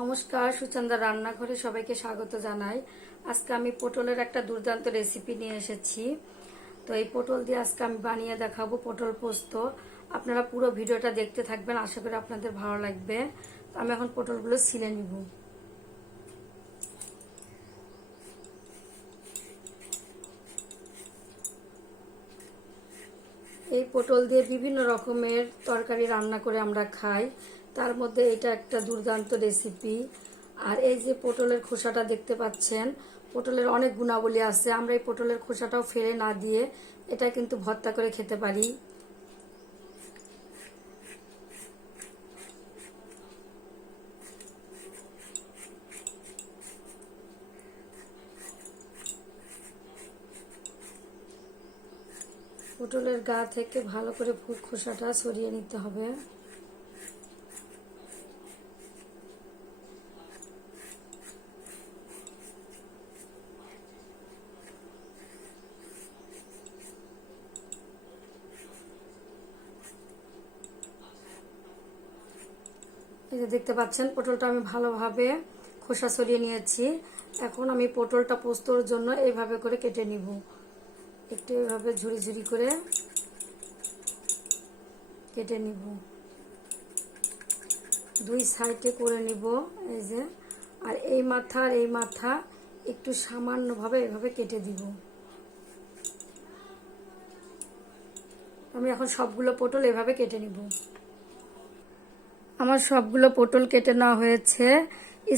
নমস্কার, সুচন্দা রান্নাঘরে সবাইকে স্বাগত জানাই। আজকে আমি পটলের একটা দুর্দান্ত রেসিপি নিয়ে এসেছি। তো এই পটল দিয়ে আজকে আমি বানিয়ে দেখাবো পটল পোস্ত। আপনারা পুরো ভিডিওটা দেখতে থাকবেন, আশা করি আপনাদের ভালো লাগবে। আমি এখন পটলগুলো ছিলে নিব। এই পটল দিয়ে বিভিন্ন রকমের তরকারি রান্না করে আমরা খাই, তার মধ্যে এটা একটা দুর্দান্ত রেসিপি। আর এই যে পটলের খোসাটা দেখতে পাচ্ছেন, পটলের অনেক গুণাবলী আছে। আমরা এই পটলের খোসাটাও ফেলে না দিয়ে এটা কিন্তু ভর্তা করে খেতে পারি। পটলের গা থেকে ভালো করে খোসাটা সরিয়ে নিতে হবে। এই যে দেখতে পাচ্ছেন, পটলটা আমি ভালোভাবে খোসা সরিয়ে নিয়েছি। এখন আমি পটলটা পোস্তর জন্য এইভাবে করে কেটে নিব। একটু এইভাবে ঝুরি ঝুরি করে কেটে নিব, দুই সাইডে করে নিব। এই যে, আর এই মাথা আর এই মাথা একটু সামান্যভাবে এভাবে কেটে দিব। আমি এখন সবগুলো পটল এভাবে কেটে নিব। আমার সবগুলো পটল কেটে নেওয়া হয়েছে।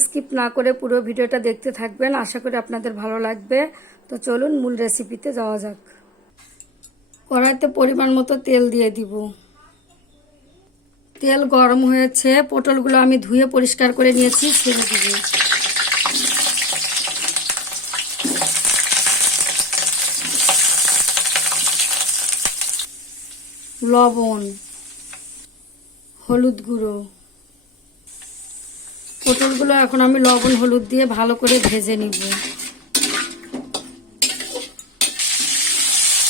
স্কিপ না করে পুরো ভিডিওটা দেখতে থাকবেন, আশা করি আপনাদের ভালো লাগবে। তো চলুন মূল রেসিপিতে যাওয়া যাক। কড়াইতে পরিমাণ মতো তেল দিয়ে দিব। তেল গরম হয়েছে, পটলগুলো আমি ধুয়ে পরিষ্কার করে নিয়েছি, ছেড়ে দিব। লবণ, হলুদ গুঁড়ো, পটলগুলো এখন আমি লবণ হলুদ দিয়ে ভালো করে ভেজে নিব।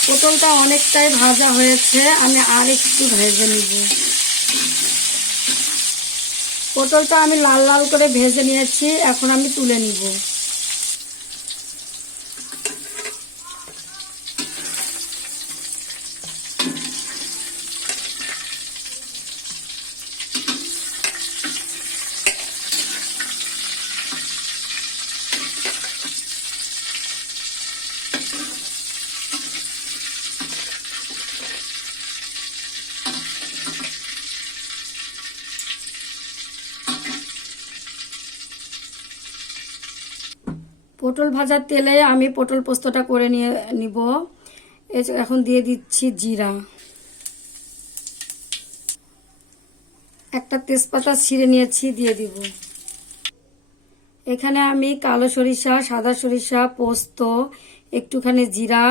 পটলটা অনেকটাই ভাজা হয়েছে, আমি আর একটু ভেজে নিব। পটলটা আমি লাল লাল করে ভেজে নিয়েছি, এখন আমি তুলে নিব। পটল ভাজার তেলে আমি পটল পোস্তটা করে নিব। এখন দিয়ে দিচ্ছি জিরা, একটা তেজপাতা ছিঁড়ে নিয়েছি, দিয়ে দিব। এখানে আমি কালো সরিষা, সাদা সরিষা, পোস্ত, একটুখানি জিরা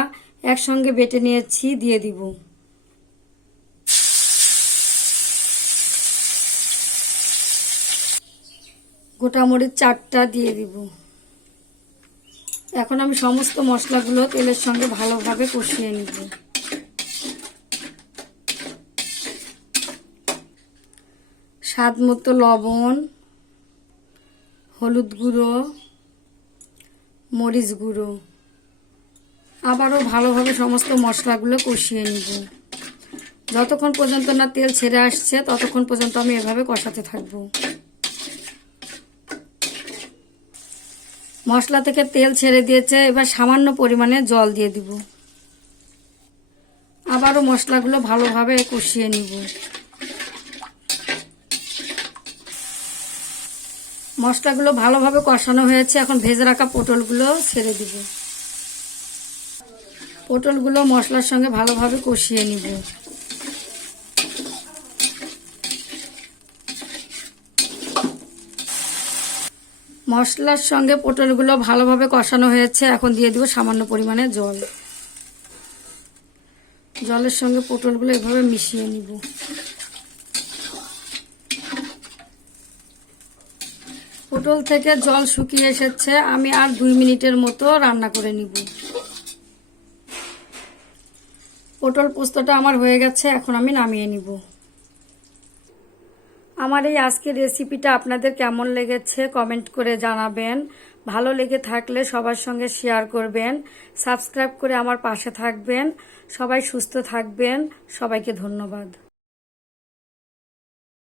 একসঙ্গে বেটে নিয়েছি, দিয়ে দিব। গোটা মরিচ 4টা দিয়ে দিব। এখন আমি সমস্ত মশলাগুলো তেলের সঙ্গে ভালোভাবে কষিয়ে নিব। স্বাদ মতো লবণ, হলুদ গুঁড়ো, মরিচ গুঁড়ো, আবারও ভালোভাবে সমস্ত মশলাগুলো কষিয়ে নিব। যতক্ষণ পর্যন্ত না তেল ছেড়ে আসছে ততক্ষণ পর্যন্ত আমি এভাবে কষাতে থাকবো। মশলা থেকে তেল ছেড়ে দিয়েছে, এবার সামান্য পরিমাণে জল দিয়ে দিব। আবারও মশলাগুলো ভালোভাবে কষিয়ে নিব। মশলাগুলো ভালোভাবে কষানো হয়েছে, এখন ভেজে রাখা পটলগুলো ছেড়ে দিব। পটলগুলো মশলার সঙ্গে ভালোভাবে কষিয়ে নিব। মশলার সঙ্গে পটলগুলো ভালোভাবে কষানো হয়েছে, এখন দিয়ে দিব সামান্য পরিমাণে জল। জলের সঙ্গে পটলগুলো এভাবে মিশিয়ে নিব। পটল থেকে জল শুকিয়ে এসেছে, আমি আর 2 মিনিটের মতো রান্না করে নিব। পটল পোস্তটা আমার হয়ে গেছে, এখন আমি নামিয়ে নিব। আমার এই আজকের রেসিপিটা আপনাদের কেমন লেগেছে কমেন্ট করে জানাবেন। ভালো লেগে থাকলে সবার সঙ্গে শেয়ার করবেন, সাবস্ক্রাইব করে আমার পাশে থাকবেন। সবাই সুস্থ থাকবেন। সবাইকে ধন্যবাদ।